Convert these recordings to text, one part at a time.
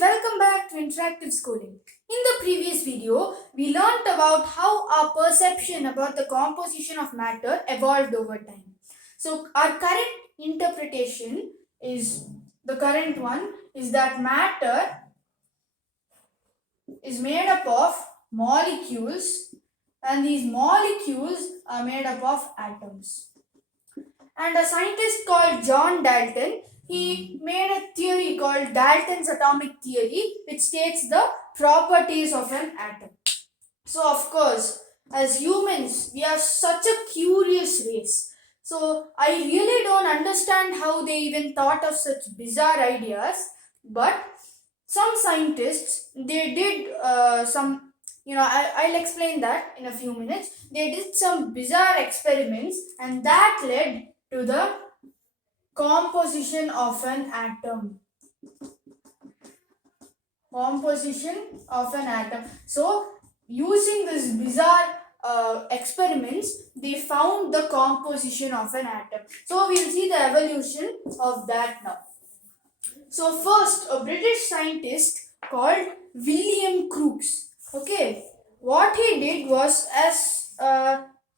welcome back to Interactive Schooling. In the previous video, we learnt about how our perception about the composition of matter evolved over time. So, our current interpretation is the current one is that matter is made up of molecules, and these molecules are made up of atoms. And a scientist called John Dalton, he made a theory called Dalton's atomic theory, which states the properties of an atom. So, of course, as humans, we are such a curious race. So, I really don't understand how they even thought of such bizarre ideas. But some scientists, they did some, I'll explain that in a few minutes. They did some bizarre experiments, and that led to the composition of an atom. Composition of an atom. So, using this bizarre experiments, they found the composition of an atom. So, we'll see the evolution of that now. So, first, a British scientist called William Crooks. Okay, what he did was, as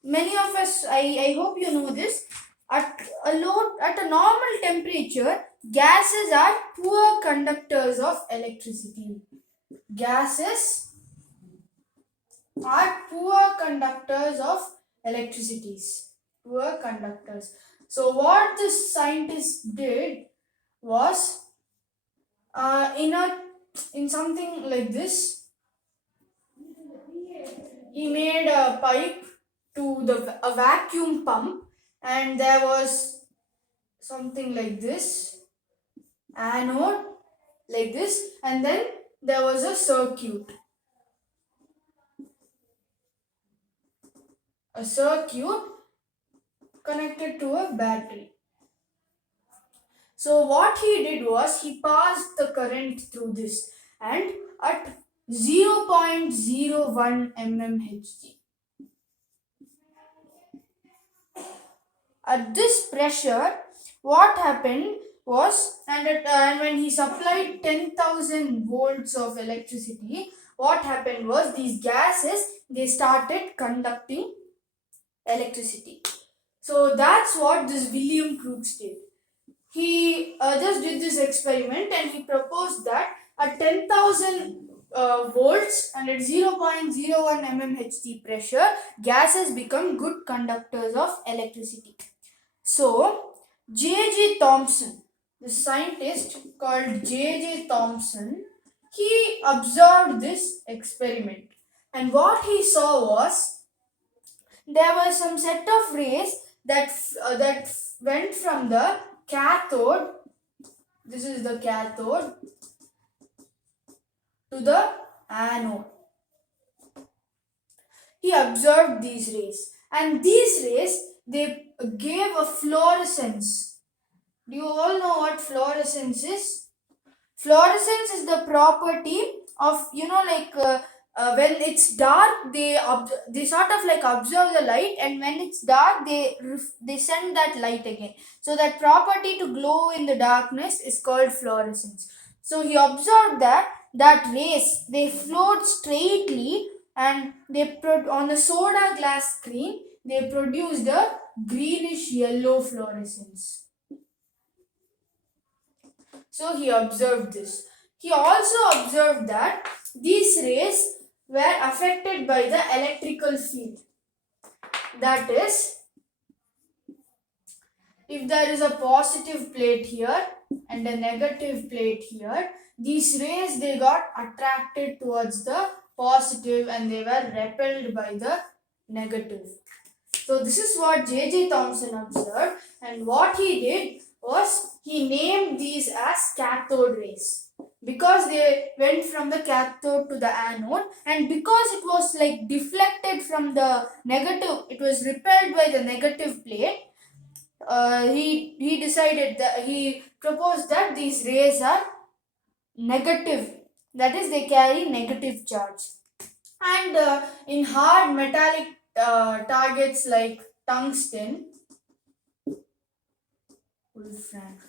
many of us, I hope you know this, at a normal temperature, gases are poor conductors of electricity. Gases are poor conductors of electricities. Poor conductors. So what this scientist did was, in something like this, he made a pipe to a vacuum pump, and there was something like this, anode like this, and then there was a circuit connected to a battery. So what he did was, he passed the current through this, and at 0.01 mmHg. At this pressure, what happened was, and when he supplied 10,000 volts of electricity, what happened was, these gases, they started conducting electricity. So that's what this William Crookes did. He just did this experiment, and he proposed that at 10,000 volts and at 0.01 mmHg pressure, gases become good conductors of electricity. So, J.J. Thompson, the scientist called J.J. Thompson, he observed this experiment, and what he saw was, there was some set of rays that went from the cathode, this is the cathode, to the anode. He observed these rays, and these rays, they gave a fluorescence. Do you all know what fluorescence is? Fluorescence is the property of, when it's dark, they sort of like observe the light, and when it's dark, they send that light again. So that property to glow in the darkness is called fluorescence. So he observed that rays, they flowed straightly, and they on a soda glass screen, they produced a greenish yellow fluorescence. So he observed this. He also observed that these rays were affected by the electrical field. That is, if there is a positive plate here and a negative plate here, these rays, they got attracted towards the positive, and they were repelled by the negative. So this is what J.J. Thompson observed, and what he did was, he named these as cathode rays, because they went from the cathode to the anode, and because it was like deflected from the negative, it was repelled by the negative plate. He decided that, he proposed that these rays are negative, that is, they carry negative charge. And in hard metallic targets like tungsten, wolfram.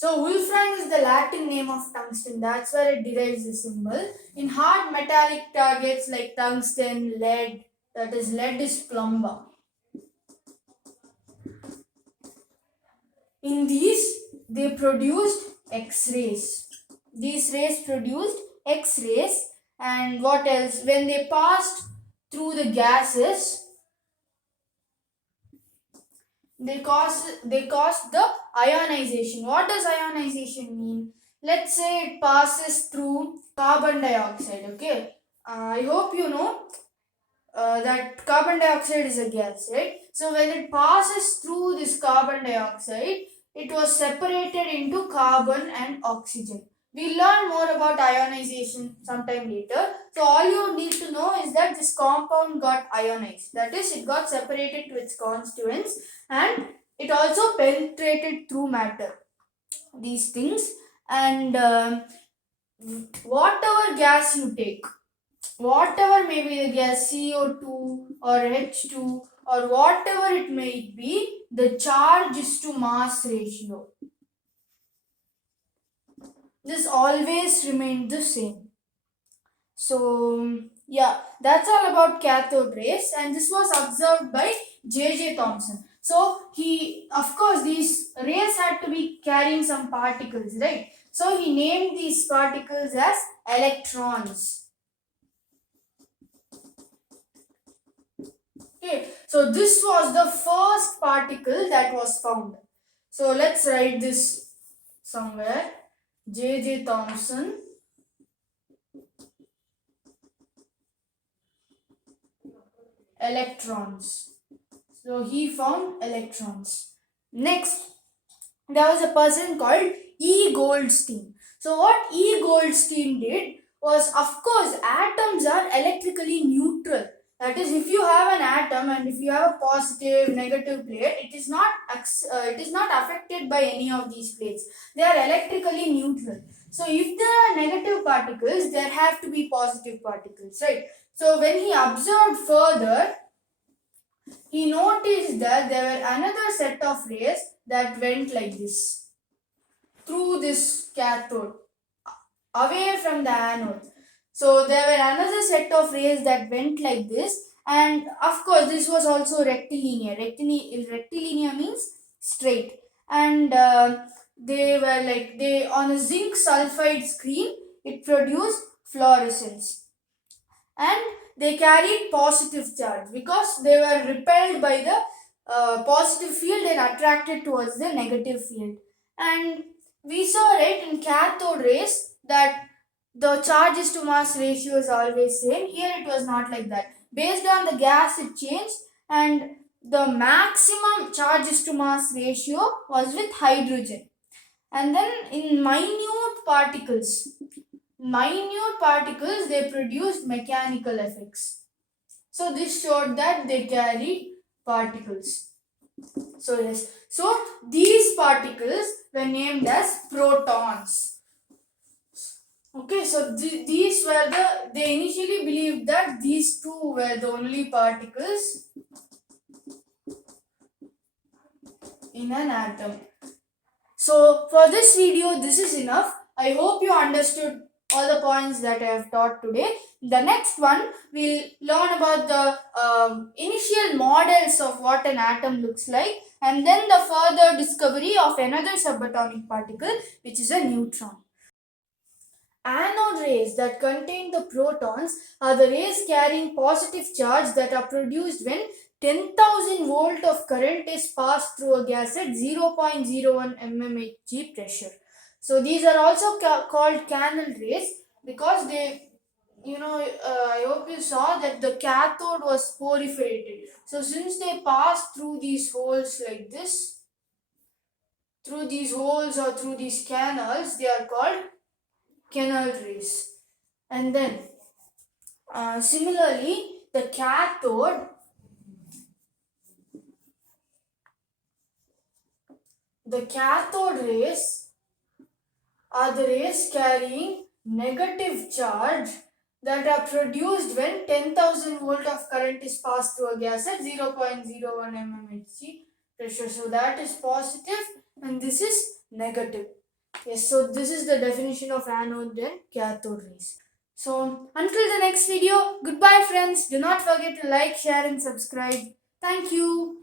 So wolfram is the Latin name of tungsten. That's where it derives the symbol. In hard metallic targets like tungsten, lead, that is lead is plumber. In these, they produced X-rays. These rays produced X-rays, and what else? When they passed through the gases, they caused the ionization. What does ionization mean? Let's say it passes through carbon dioxide. Okay, I hope you know that carbon dioxide is a gas, right? So when it passes through this carbon dioxide, it was separated into carbon and oxygen. We'll learn more about ionization sometime later. So all you need to know is that this compound got ionized. That is, it got separated to its constituents, and it also penetrated through matter. These things, and whatever gas you take, whatever may be the gas, CO2 or H2 or whatever it may be, the charge is to mass ratio. This always remained the same. So yeah, that's all about cathode rays, and this was observed by J.J. Thompson. So he, of course, these rays had to be carrying some particles, right? So he named these particles as electrons. Okay, so this was the first particle that was found. So let's write this somewhere. J.J. Thompson. Electrons. So he found electrons. Next, there was a person called E. Goldstein. So what E. Goldstein did was, of course, atoms are electrically neutral. That is, if you have an atom and if you have a positive, negative plate, it is not affected by any of these plates. They are electrically neutral. So if there are negative particles, there have to be positive particles, right? So when he observed further, he noticed that there were another set of rays that went like this through this cathode away from the anode. So there were another set of rays that went like this, and of course this was also rectilinear. Rectilinear means straight, and they were like, they on a zinc sulfide screen, it produced fluorescence, and they carried positive charge because they were repelled by the positive field and attracted towards the negative field. And we saw, right, in cathode rays that the charges to mass ratio is always same. Here it was not like that. Based on the gas it changed, and the maximum charges to mass ratio was with hydrogen. And then in minute particles, they produced mechanical effects. So this showed that they carried particles. So yes, so these particles were named as protons. Okay, so these were they initially believed that these two were the only particles in an atom. So for this video, this is enough. I hope you understood all the points that I have taught today. The next one, we'll learn about the initial models of what an atom looks like, and then the further discovery of another subatomic particle, which is a neutron. Anode rays that contain the protons are the rays carrying positive charge that are produced when 10,000 volt of current is passed through a gas at 0.01 mmHg pressure. So these are also called canal rays because they, I hope you saw that the cathode was porphyrated. So since they pass through these holes like this, through these holes or through these canals, they are called canal rays. And then similarly, the cathode rays are the rays carrying negative charge that are produced when 10,000 volt of current is passed through a gas at 0.01 mmHg pressure. So that is positive and this is negative. Yes, so this is the definition of anode and cathode rays. So until the next video, goodbye friends. Do not forget to like, share and subscribe. Thank you.